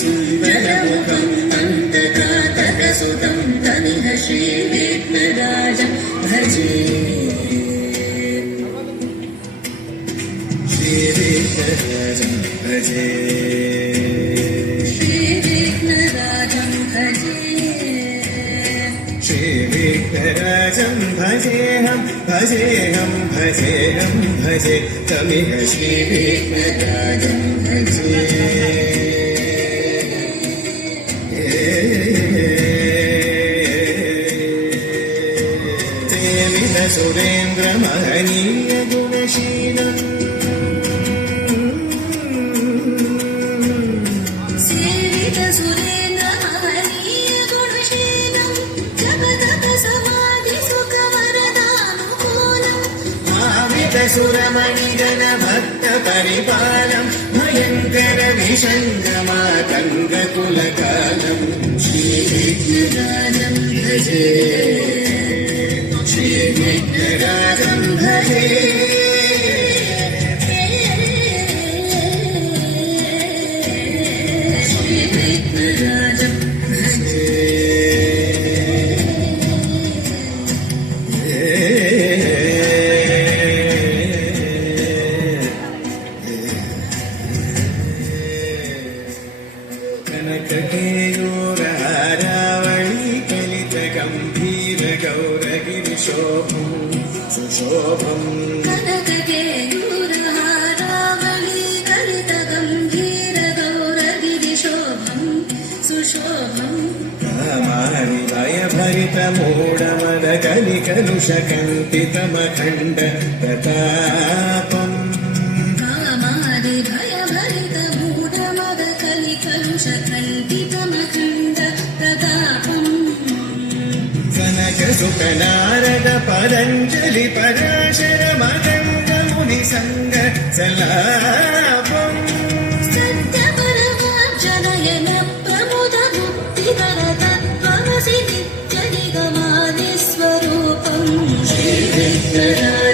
सुन्दरमुखं नन्दकातकसुतं तमिह श्रीविघ्नराजं भजे श्रीविघ्नराजं भजे श्रीविघ्नराजं भजे श्रीविघ्नराजं भजेऽहं भजेऽहं भजेऽहं भजे तमिह श्रीविघ्नराजं भजे सुरेन्द्र महनीय गुणशीलम् सेवित सुरेन्द्र महनीय गुणशीलम् जगदप समाधि सुख वरदानुकूलम् भावित सुरमणिगण भक्त परिपालम् भयङ्कर विषङ्गमातङ्ग कुलकालम् श्रीविघ्नराजं भजे श्रीविघ्नराजं भजे श्रीविघ्नराजं भजे कनककेयूरहारावळी कलित गम्भीर गौरगिरिशोभम् सुशोभम् कनककेयूरहारावळी कलित गम्भीर गौरगिरिशोभम् सुशोभम् कामानि भयभरित मूढमद कलिकलुषकल्पितमखण्ड प्रतापम् कामानि भयभरित मूढमद कलिकलुषकल्पितमखण्ड प्रतापम् सुख नारद पतञ्जलि पराशर मकरन्द मुनि संग सलापम् सत्यपरमार्जनयन प्रमुद मुक्तिकर तत्त्वमसि नित्य निगमादि स्वरूपम् श्रीविघ्नराजं